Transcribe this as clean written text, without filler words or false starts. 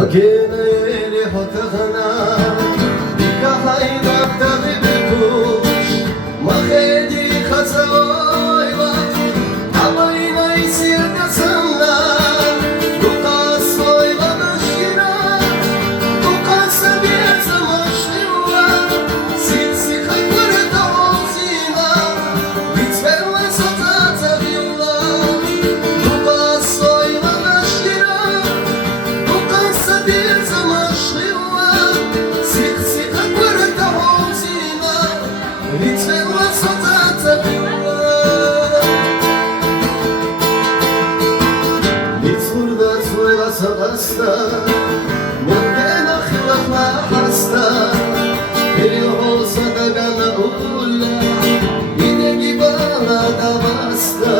Makineli hotagana Dikahai daktari bepush Mahedi khazoiva Abayna isirda sanla Dukas soiva nashina Dukas sabiyata mashliwa Sitsi khaykırda olzina Bitverle satata villa Dukas soiva nashina Dukas sabiyata mashliwa Sitsi khaykırda olzina Bitverle satata villa Bitsurda svoga sabasta Mungena khilafna hasta Periosa da gana ulla Idegi bana da basta